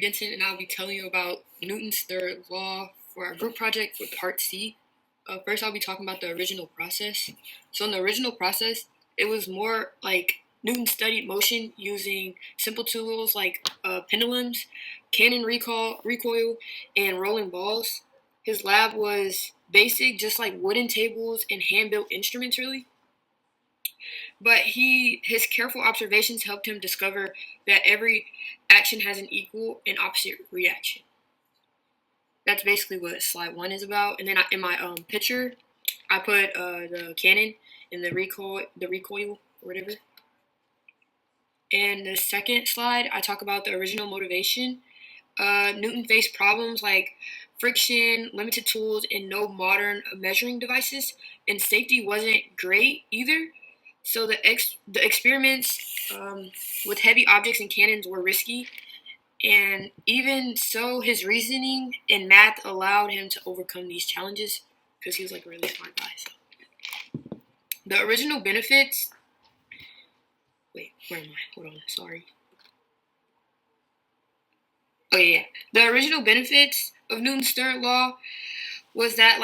Denson, and I'll be telling you about Newton's third law for our group project for Part C. First, I'll be talking about the original process. So in the original process, it was more like Newton studied motion using simple tools like pendulums, cannon recoil, and rolling balls. His lab was basic, just like wooden tables and hand-built instruments, really. But his careful observations helped him discover that every action has an equal and opposite reaction. That's basically what slide 1 is about. And then in my picture, I put the cannon and the recoil or whatever. And the second slide, I talk about the original motivation. Newton faced problems like friction, limited tools, and no modern measuring devices. And safety wasn't great either. So the experiments with heavy objects and cannons were risky. And even so, his reasoning and math allowed him to overcome these challenges because he was like a really smart guy. So. The original benefits. Wait, where am I? Hold on, sorry. Oh yeah. The original benefits of Newton's third law was that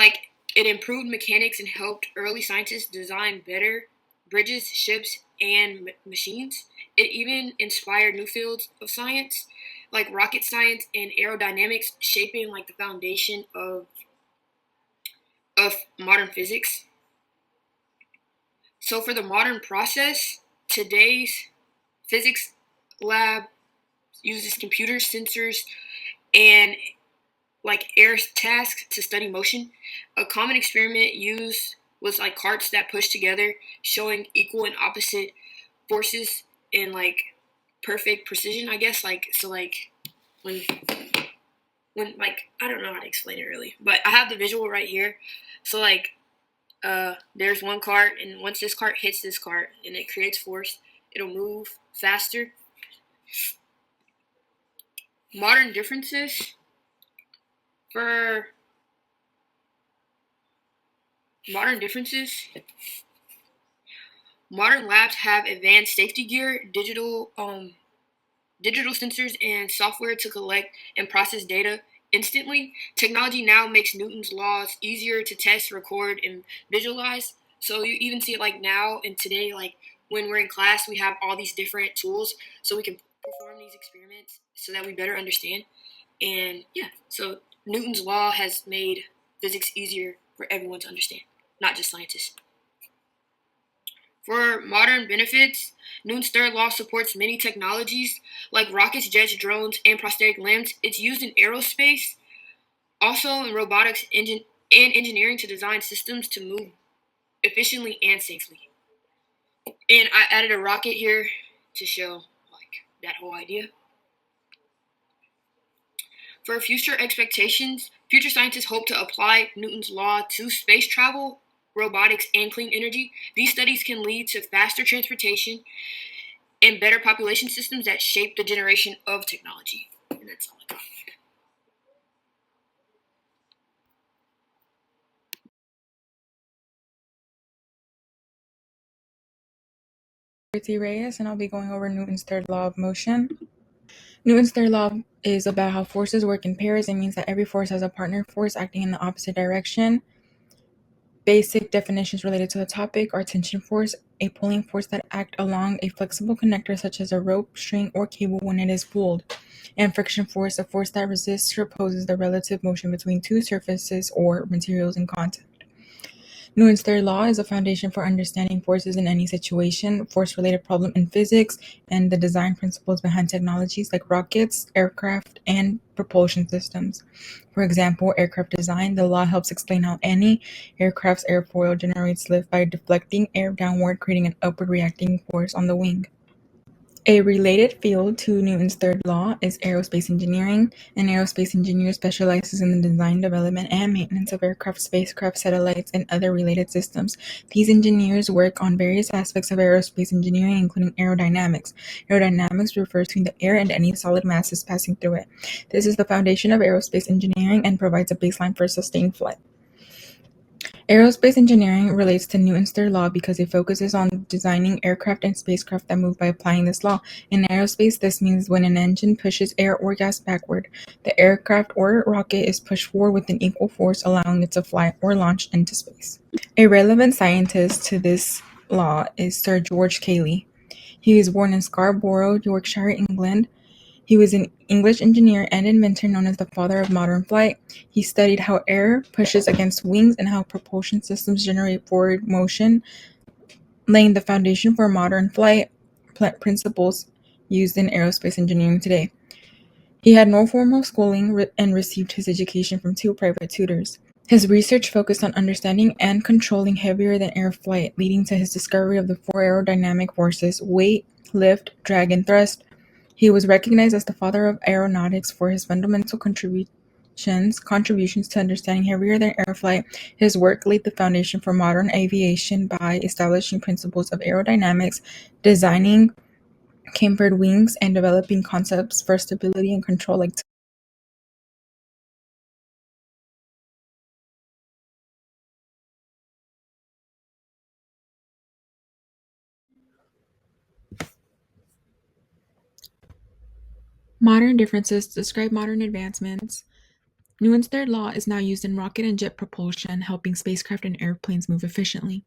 it improved mechanics and helped early scientists design better bridges, ships, and machines. It even inspired new fields of science like rocket science and aerodynamics, shaping the foundation of modern physics. So for the modern process, today's physics lab uses computers, sensors, and air tasks to study motion. A common experiment used was carts that push together, showing equal and opposite forces in perfect precision, I guess. When I don't know how to explain it really, but I have the visual right here. So there's one cart, and once this cart hits this cart and it creates force, it'll move faster. Modern differences for modern labs have advanced safety gear, digital sensors, and software to collect and process data instantly. Technology now makes Newton's laws easier to test, record, and visualize. So you even see it now and today, when we're in class, we have all these different tools so we can perform these experiments so that we better understand. And yeah, so Newton's law has made physics easier for everyone to understand, not just scientists. For modern benefits, Newton's third law supports many technologies like rockets, jets, drones, and prosthetic limbs. It's used in aerospace, also in robotics and engineering to design systems to move efficiently and safely. And I added a rocket here to show that whole idea. For future expectations, future scientists hope to apply Newton's law to space travel, robotics, and clean energy. These studies can lead to faster transportation and better population systems that shape the generation of technology. And that's all I got. Dorothy Reyes, and I'll be going over Newton's third law of motion. Newton's third law is about how forces work in pairs. It means that every force has a partner force acting in the opposite direction. Basic definitions related to the topic are tension force, a pulling force that acts along a flexible connector such as a rope, string, or cable when it is pulled, and friction force, a force that resists or opposes the relative motion between two surfaces or materials in contact. Newton's third law is a foundation for understanding forces in any situation, force-related problem in physics, and the design principles behind technologies like rockets, aircraft, and propulsion systems. For example, aircraft design, the law helps explain how any aircraft's airfoil generates lift by deflecting air downward, creating an upward reacting force on the wing. A related field to Newton's third law is aerospace engineering. An aerospace engineer specializes in the design, development, and maintenance of aircraft, spacecraft, satellites, and other related systems. These engineers work on various aspects of aerospace engineering, including aerodynamics. Aerodynamics refers to the air and any solid masses passing through it. This is the foundation of aerospace engineering and provides a baseline for sustained flight. Aerospace engineering relates to Newton's third law because it focuses on designing aircraft and spacecraft that move by applying this law. In aerospace, this means when an engine pushes air or gas backward, the aircraft or rocket is pushed forward with an equal force, allowing it to fly or launch into space. A relevant scientist to this law is Sir George Cayley. He was born in Scarborough, Yorkshire, England. He was an English engineer and inventor known as the father of modern flight. He studied how air pushes against wings and how propulsion systems generate forward motion, laying the foundation for modern flight principles used in aerospace engineering today. He had no formal schooling and received his education from 2 private tutors. His research focused on understanding and controlling heavier-than-air flight, leading to his discovery of the 4 aerodynamic forces: weight, lift, drag, and thrust. He was recognized as the father of aeronautics for his fundamental contributions to understanding heavier-than-air flight. His work laid the foundation for modern aviation by establishing principles of aerodynamics, designing cambered wings, and developing concepts for stability and control like modern differences describe modern advancements. Newton's third law is now used in rocket and jet propulsion, helping spacecraft and airplanes move efficiently.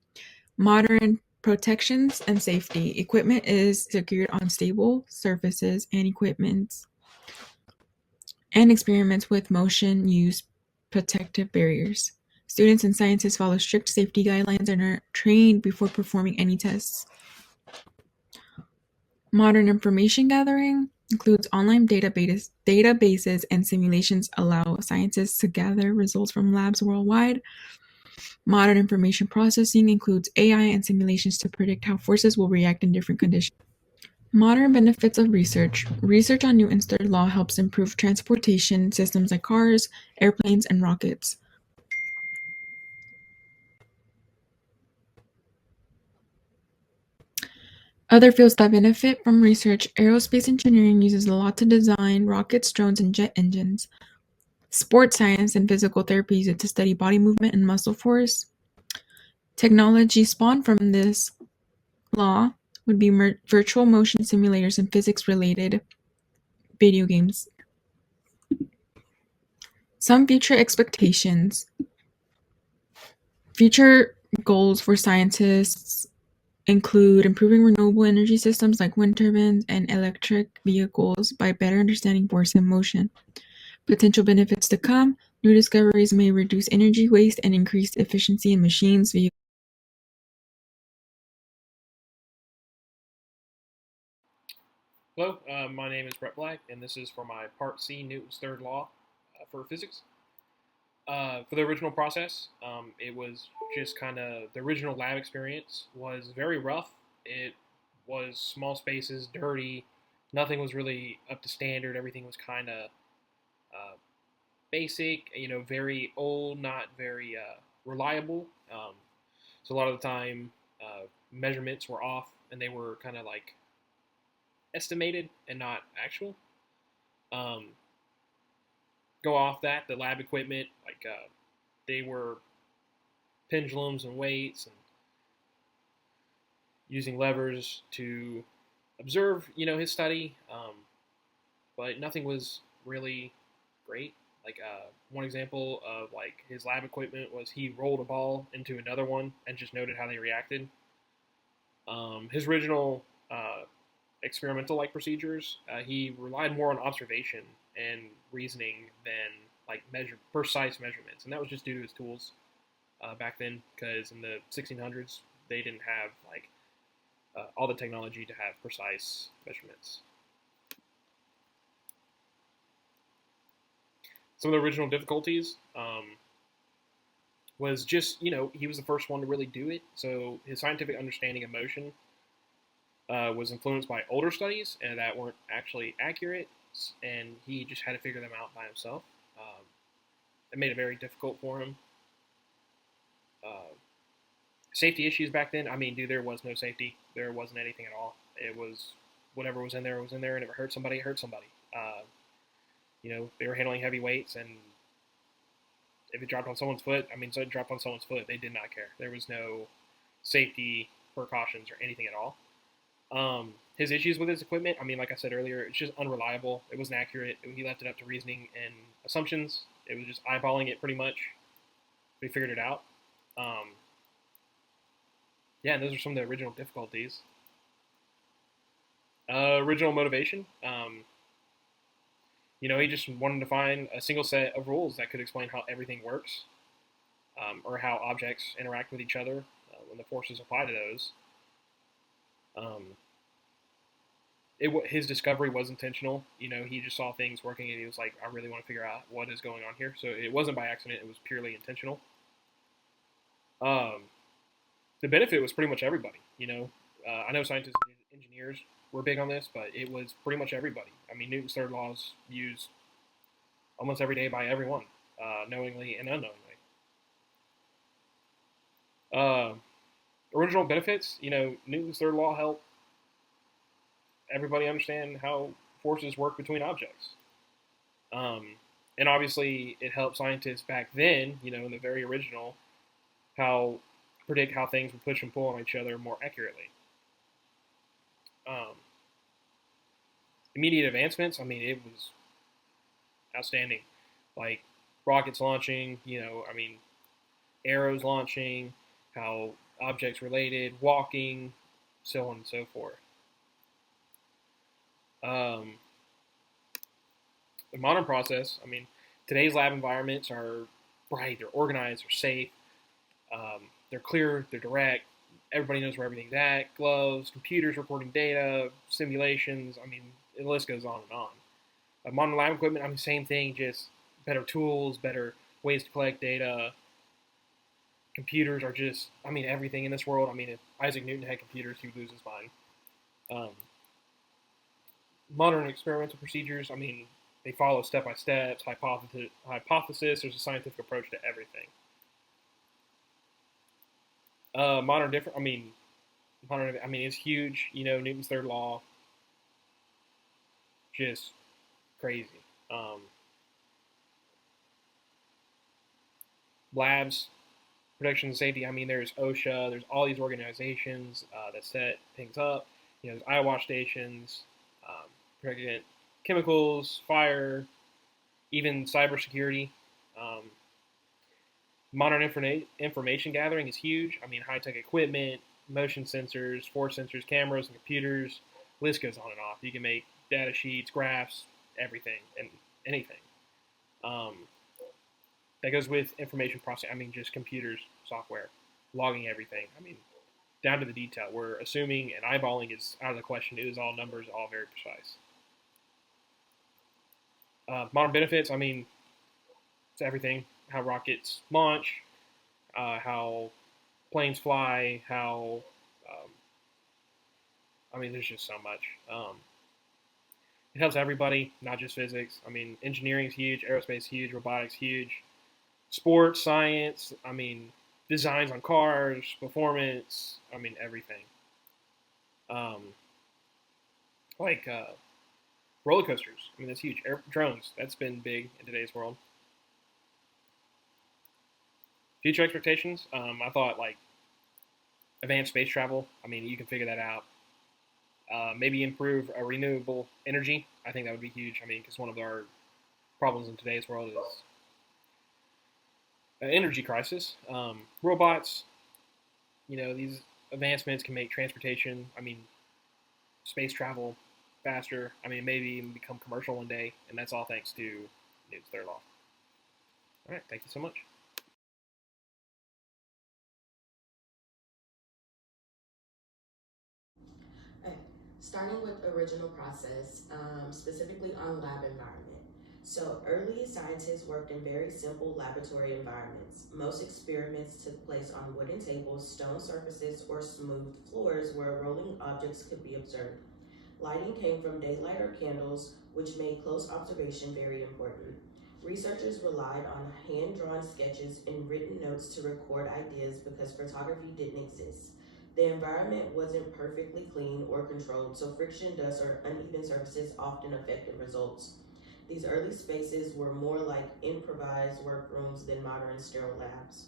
Modern protections and safety. Equipment is secured on stable surfaces, and experiments with motion use protective barriers. Students and scientists follow strict safety guidelines and are trained before performing any tests. Modern information gathering includes online databases and simulations allow scientists to gather results from labs worldwide. Modern information processing includes AI and simulations to predict how forces will react in different conditions. Modern benefits of research. Research on Newton's third law helps improve transportation systems like cars, airplanes, and rockets. Other fields that benefit from research. Aerospace engineering uses the law to design rockets, drones, and jet engines. Sports science and physical therapy use it to study body movement and muscle force. Technology spawned from this law would be virtual motion simulators and physics-related video games. Some future expectations. Future goals for scientists include improving renewable energy systems like wind turbines and electric vehicles by better understanding force and motion. Potential benefits to come. New discoveries may reduce energy waste and increase efficiency in machines, vehicles. Hello, my name is Brett Black, and this is for my Part C Newton's Third Law for physics. For the original process, it was just kind of the original lab experience was very rough. It was small spaces, dirty. Nothing was really up to standard. Everything was kind of uh, basic, very old, not very reliable. So a lot of the time, measurements were off, and they were kind of like estimated and not actual. Um, Go off that, the lab equipment, like they were pendulums and weights and using levers to observe, his study. But nothing was really great. Like one example of like his lab equipment was he rolled a ball into another one and just noted how they reacted. His original experimental like procedures, he relied more on observation and reasoning than like precise measurements, and that was just due to his tools back then. Because in the 1600s, they didn't have like all the technology to have precise measurements. Some of the original difficulties was just he was the first one to really do it, so his scientific understanding of motion was influenced by older studies and that weren't actually accurate, and he just had to figure them out by himself. It made it very difficult for him. Uh, Safety issues back then. I mean, dude, there was no safety. There wasn't anything at all. It was whatever was in there was in there, and if it hurt somebody, it hurt somebody. They were handling heavy weights, and If it dropped on someone's foot, I mean, so it dropped on someone's foot. They did not care. There was no safety precautions or anything at all. His issues with his equipment, I mean, like I said earlier, it's just unreliable. It wasn't accurate. He left it up to reasoning and assumptions. It was just eyeballing it pretty much. We figured it out. Um, yeah, and those are some of the original difficulties. Original motivation. He just wanted to find a single set of rules that could explain how everything works, or how objects interact with each other when the forces apply to those. Um, his discovery was intentional. He just saw things working and he was like, I really want to figure out what is going on here. So it wasn't by accident. It was purely intentional. The benefit was pretty much everybody. I know scientists and engineers were big on this, but it was pretty much everybody. I mean, Newton's third law is used almost every day by everyone, knowingly and unknowingly. Uh, Original benefits, Newton's third law helped everybody understand how forces work between objects. And obviously, it helped scientists back then, in the very original, how predict how things would push and pull on each other more accurately. Immediate advancements, I mean, it was outstanding. Like rockets launching, arrows launching, how objects related, walking, so on and so forth. The modern process, I mean, today's lab environments are bright, they're organized, they're safe, they're clear, they're direct. Everybody knows where everything's at. Gloves, computers recording data, simulations. I mean, the list goes on and on. Modern lab equipment, I mean, same thing, just better tools, better ways to collect data. Computers are just, I mean, everything in this world. I mean, if Isaac Newton had computers, he would lose his mind. Modern experimental procedures, I mean, they follow step by step, hypothesis. There's a scientific approach to everything. Modern, it's huge. Newton's third law, just crazy. Labs, protection and safety. I mean, there's OSHA. There's all these organizations that set things up. There's IWASH stations, protecting chemicals, fire, even cybersecurity. Modern information gathering is huge. I mean, high-tech equipment, motion sensors, force sensors, cameras, and computers. List goes on and off. You can make data sheets, graphs, everything and anything. That goes with information processing. I mean, just computers, software, logging everything. I mean, down to the detail. We're assuming and eyeballing is out of the question. It is all numbers, all very precise. Modern benefits, I mean, it's everything. How rockets launch, how planes fly, how, there's just so much. It helps everybody, not just physics. I mean, engineering is huge, aerospace huge, robotics huge, sports, science, I mean, designs on cars, performance, I mean, everything. Like roller coasters, I mean, that's huge. Drones, that's been big in today's world. Future expectations, I thought like advanced space travel. I mean, you can figure that out. Maybe improve renewable energy. I think that would be huge. I mean, because one of our problems in today's world is an energy crisis. Robots, these advancements can make transportation, I mean, space travel faster. I mean, maybe even become commercial one day, and that's all thanks to Newton's third law. All right, thank you so much. Okay. Starting with original process, specifically on lab environment. So early scientists worked in very simple laboratory environments. Most experiments took place on wooden tables, stone surfaces, or smooth floors where rolling objects could be observed. Lighting came from daylight or candles, which made close observation very important. Researchers relied on hand-drawn sketches and written notes to record ideas because photography didn't exist. The environment wasn't perfectly clean or controlled, so friction, dust, or uneven surfaces often affected results. These early spaces were more like improvised workrooms than modern sterile labs.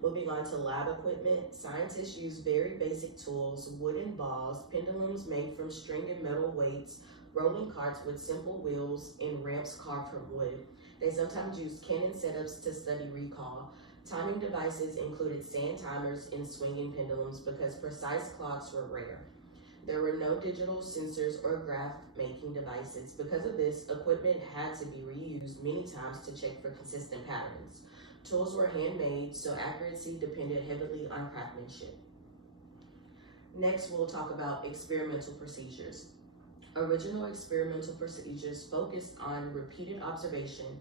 Moving on to lab equipment, scientists used very basic tools, wooden balls, pendulums made from string and metal weights, rolling carts with simple wheels, and ramps carved from wood. They sometimes used Canon setups to study recall. Timing devices included sand timers and swinging pendulums because precise clocks were rare. There were no digital sensors or graph-making devices. Because of this, equipment had to be reused many times to check for consistent patterns. Tools were handmade, so accuracy depended heavily on craftsmanship. Next, we'll talk about experimental procedures. Original experimental procedures focused on repeated observation.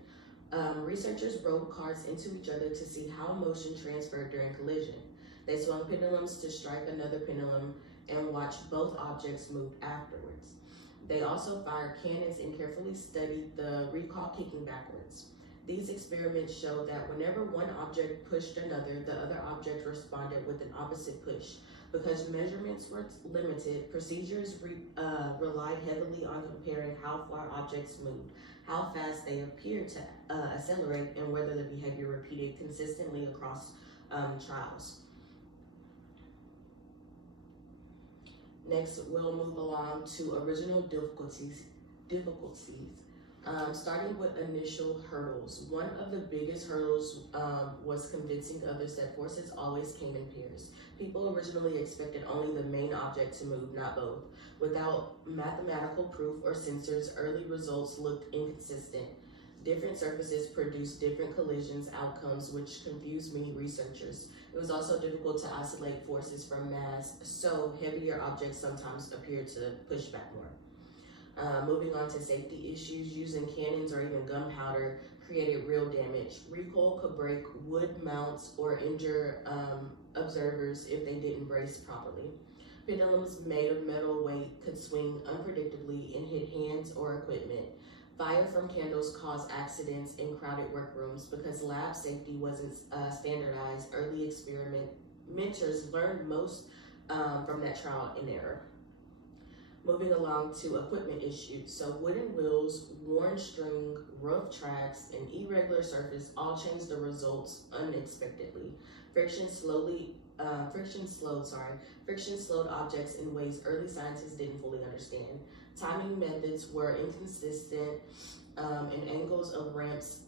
Researchers rolled carts into each other to see how motion transferred during collision. They swung pendulums to strike another pendulum and watched both objects move afterwards. They also fired cannons and carefully studied the recall kicking backwards. These experiments showed that whenever one object pushed another, the other object responded with an opposite push. Because measurements were limited, procedures relied heavily on comparing how far objects moved, how fast they appeared to accelerate, and whether the behavior repeated consistently across trials. Next, we'll move along to original difficulties. Starting with initial hurdles. One of the biggest hurdles was convincing others that forces always came in pairs. People originally expected only the main object to move, not both. Without mathematical proof or sensors, early results looked inconsistent. Different surfaces produced different collisions outcomes, which confused many researchers. It was also difficult to isolate forces from mass, so heavier objects sometimes appeared to push back more. Moving on to safety issues, using cannons or even gunpowder created real damage. Recoil could break wood mounts or injure observers if they didn't brace properly. Pendulums made of metal weight could swing unpredictably and hit hands or equipment. Fire from candles caused accidents in crowded workrooms because lab safety wasn't standardized. Early experimenters learned most from that trial and error. Moving along to equipment issues. So wooden wheels, worn string, rough tracks, and irregular surface all changed the results unexpectedly. Friction slowed objects in ways early scientists didn't fully understand. Timing methods were inconsistent, and angles of ramps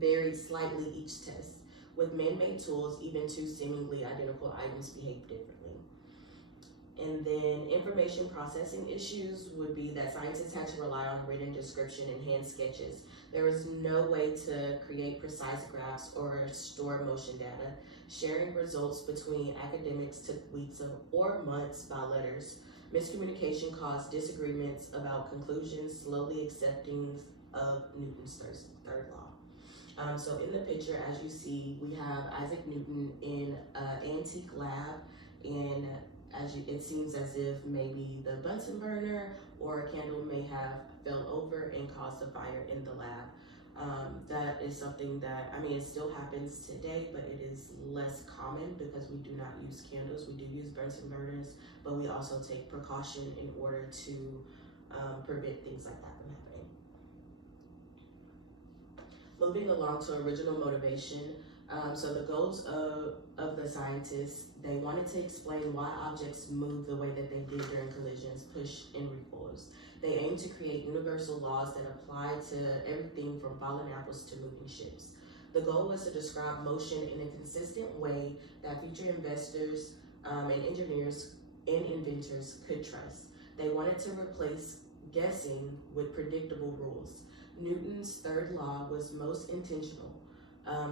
varied slightly each test. With man-made tools, even two seemingly identical items behaved differently. And then information processing issues would be that scientists had to rely on written description and hand sketches. There was no way to create precise graphs or store motion data. Sharing results between academics took weeks or months by letters. Miscommunication caused disagreements about conclusions, slowly accepting of Newton's third law. So in the picture, as you see, we have Isaac Newton in an antique lab, and it seems as if maybe the Bunsen burner or a candle may have fell over and caused a fire in the lab. That is something that, it still happens today, but it is less common because we do not use candles. We do use Bunsen burners, but we also take precaution in order to prevent things like that from happening. Moving along to original motivation. So the goals of the scientists, they wanted to explain why objects move the way that they did during collisions, push and recoils. They aimed to create universal laws that apply to everything from falling apples to moving ships. The goal was to describe motion in a consistent way that future investors and engineers and inventors could trust. They wanted to replace guessing with predictable rules. Newton's third law was most intentional.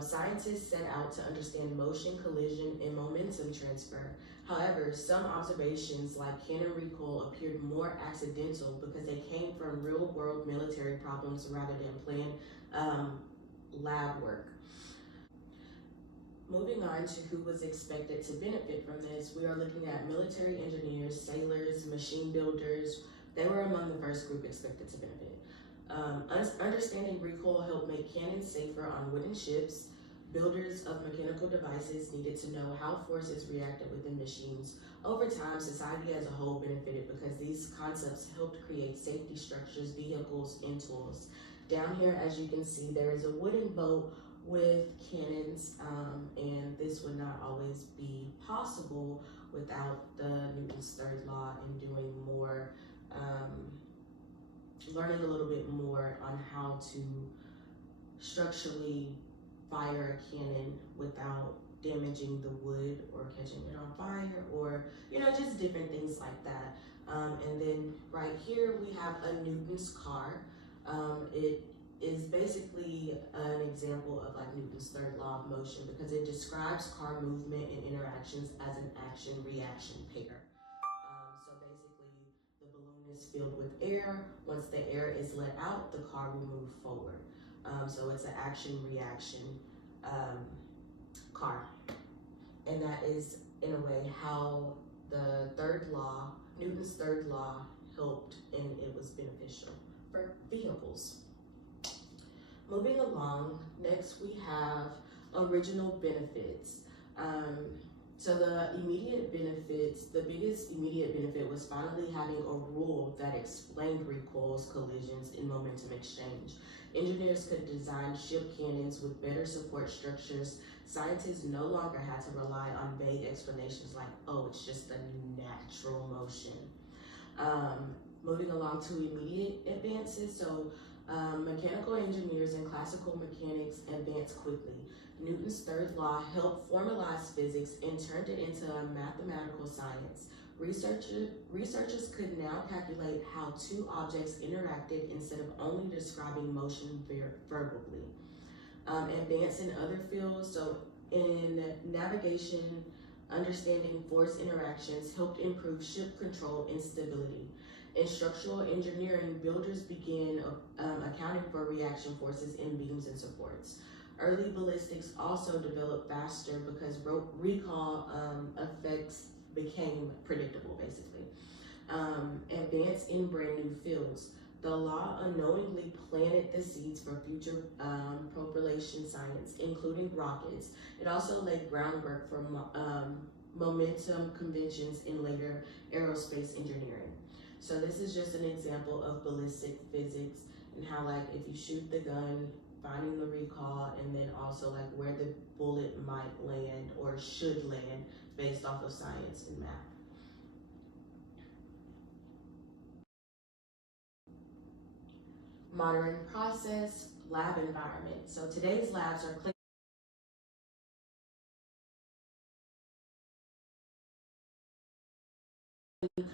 Scientists set out to understand motion, collision, and momentum transfer. However, some observations like cannon recoil appeared more accidental because they came from real-world military problems rather than planned lab work. Moving on to who was expected to benefit from this, we are looking at military engineers, sailors, machine builders. They were among the first group expected to benefit. Understanding recoil helped make cannons safer on wooden ships. Builders of mechanical devices needed to know how forces reacted within machines. Over time, society as a whole benefited because these concepts helped create safety structures, vehicles, and tools. Down here, as you can see, there is a wooden boat with cannons, and this would not always be possible without the Newton's third law and doing more, learning a little bit more on how to structurally fire a cannon without damaging the wood or catching it on fire, or just different things like that. And then right here we have a Newton's car. It is basically an example of like Newton's third law of motion because it describes car movement and interactions as an action-reaction pair. So basically the balloon is filled with air. Once the air is let out, the car will move forward. So it's an action-reaction car. And that is, in a way, how the third law, Newton's third law, helped and it was beneficial for vehicles. Moving along, next we have original benefits. So the immediate benefits, the biggest immediate benefit was finally having a rule that explained recoils, collisions, and momentum exchange. Engineers could design ship cannons with better support structures. Scientists no longer had to rely on vague explanations like, oh, it's just a natural motion. Moving along to immediate advances, so mechanical engineers and classical mechanics advanced quickly. Newton's third law helped formalize physics and turned it into a mathematical science. Researchers could now calculate how two objects interacted instead of only describing motion verbally. Advance in other fields, so in navigation, understanding force interactions helped improve ship control and stability. In structural engineering, builders began accounting for reaction forces in beams and supports. Early ballistics also developed faster because recall effects became predictable, basically. Advance in brand new fields. The law unknowingly planted the seeds for future propulsion science, including rockets. It also laid groundwork for momentum conventions in later aerospace engineering. So this is just an example of ballistic physics and how, like, if you shoot the gun, finding the recall, and then also like where the bullet might land or should land based off of science and math. Modern process, lab environment. So today's labs are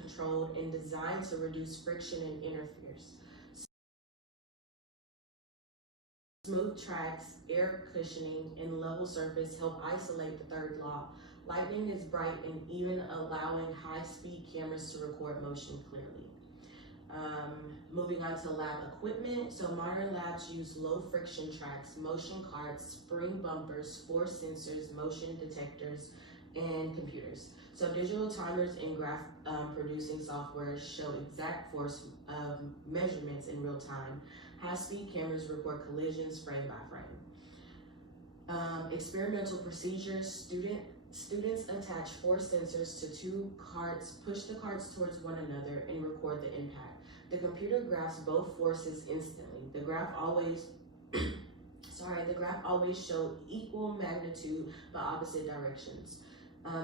controlled and designed to reduce friction and interference. Smooth tracks, air cushioning, and level surface help isolate the third law. Lightning is bright and even allowing high-speed cameras to record motion clearly. Moving on to lab equipment. So modern labs use low friction tracks, motion carts, spring bumpers, force sensors, motion detectors, and computers. So digital timers and graph producing software show exact force measurements in real time. High-speed cameras record collisions frame by frame. Experimental procedures, students attach force sensors to two carts, push the carts towards one another, and record the impact. The computer graphs both forces instantly. The graph always show equal magnitude but opposite directions.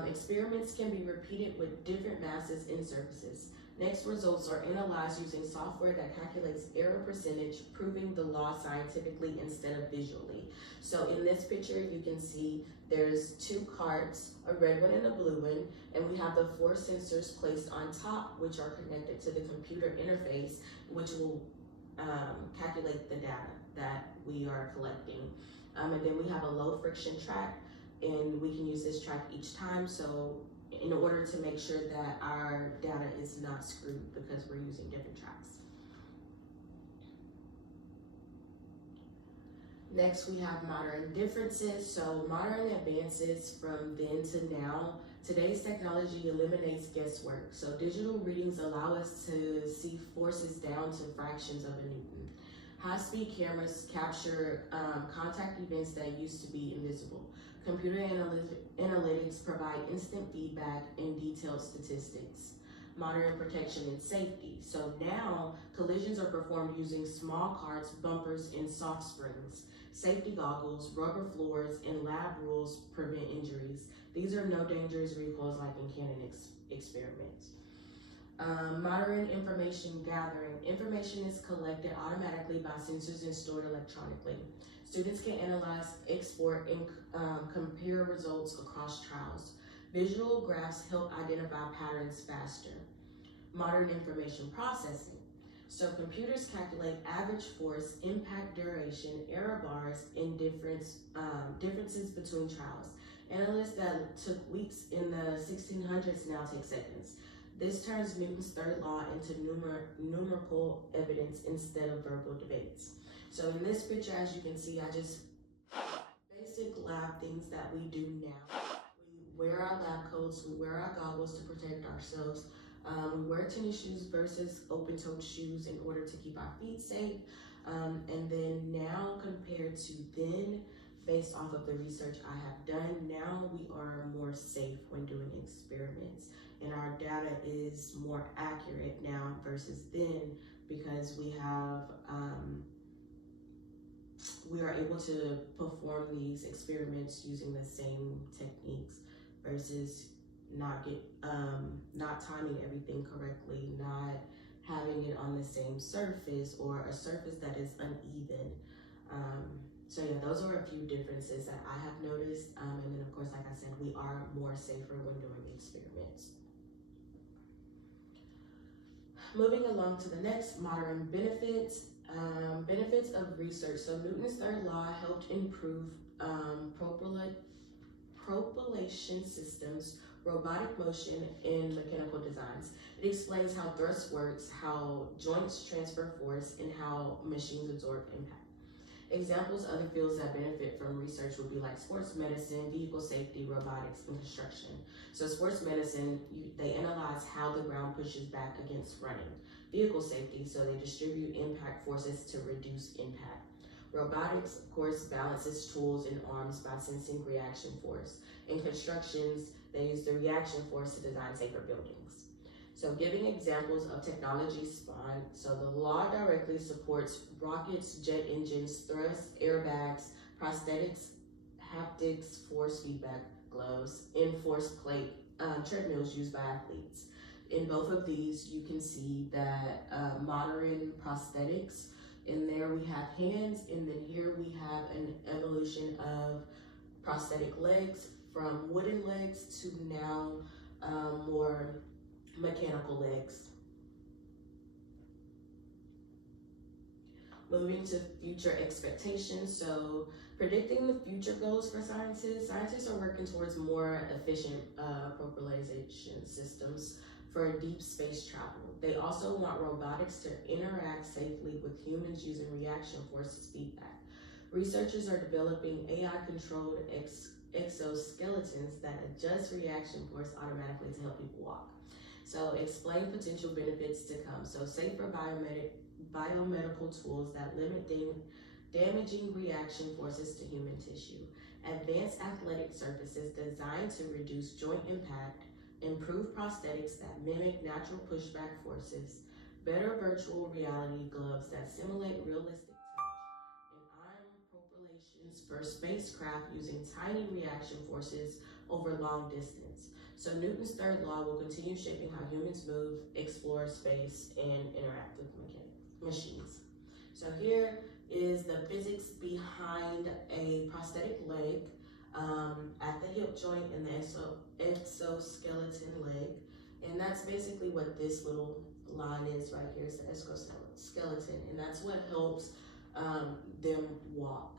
Experiments can be repeated with different masses and surfaces. Next, results are analyzed using software that calculates error percentage, proving the law scientifically instead of visually. So in this picture, you can see there's two carts, a red one and a blue one, and we have the force sensors placed on top, which are connected to the computer interface, which will calculate the data that we are collecting. And then we have a low friction track, and we can use this track each time. So in order to make sure that our data is not screwed because we're using different tracks. Next, we have modern differences. So modern advances from then to now. Today's technology eliminates guesswork. So digital readings allow us to see forces down to fractions of a Newton. High-speed cameras capture contact events that used to be invisible. Computer analytics provide instant feedback and detailed statistics. Modern protection and safety. So now collisions are performed using small carts, bumpers, and soft springs. Safety goggles, rubber floors, and lab rules prevent injuries. These are no dangerous recoils like in Canon experiments. Modern information gathering. Information is collected automatically by sensors and stored electronically. Students can analyze, export, and compare results across trials. Visual graphs help identify patterns faster. Modern information processing. So computers calculate average force, impact duration, error bars, and differences between trials. Analysts that took weeks in the 1600s now take seconds. This turns Newton's third law into numerical evidence instead of verbal debates. So in this picture, as you can see, I just basic lab things that we do now. We wear our lab coats, we wear our goggles to protect ourselves. We wear tennis shoes versus open-toed shoes in order to keep our feet safe. And then now compared to then, based off of the research I have done, now we are more safe when doing experiments. And our data is more accurate now versus then because we are able to perform these experiments using the same techniques versus not timing everything correctly, not having it on the same surface or a surface that is uneven. So yeah, those are a few differences that I have noticed. And then of course, like I said, we are more safer when doing experiments. Moving along to the next, modern benefits. Benefits of research. So Newton's third law helped improve propulsion systems, robotic motion, and mechanical designs. It explains how thrust works, how joints transfer force, and how machines absorb impact. Examples of other fields that benefit from research would be like sports medicine, vehicle safety, robotics, and construction. So sports medicine, they analyze how the ground pushes back against running. Vehicle safety, so they distribute impact forces to reduce impact. Robotics, of course, balances tools and arms by sensing reaction force. In constructions, they use the reaction force to design safer buildings. So giving examples of technology spawned, so the law directly supports rockets, jet engines, thrust, airbags, prosthetics, haptics, force feedback gloves, and force plate treadmills used by athletes. In both of these, you can see that modern prosthetics, in there we have hands, and then here we have an evolution of prosthetic legs from wooden legs to now more mechanical legs. Moving to future expectations. So predicting the future goals for scientists. Scientists are working towards more efficient propulsion systems for deep space travel. They also want robotics to interact safely with humans using reaction forces feedback. Researchers are developing AI-controlled exoskeletons that adjust reaction force automatically to help people walk. So explain potential benefits to come. So safer biomedical tools that limit damaging reaction forces to human tissue. Advanced athletic surfaces designed to reduce joint impact. Improved prosthetics that mimic natural pushback forces. Better virtual reality gloves that simulate realistic touch. And ion propulsions for spacecraft using tiny reaction forces over long distance. So Newton's third law will continue shaping how humans move, explore space, and interact with machines. So here is the physics behind a prosthetic leg at the hip joint and the exoskeleton leg. And that's basically what this little line is right here. It's the exoskeleton, and that's what helps them walk.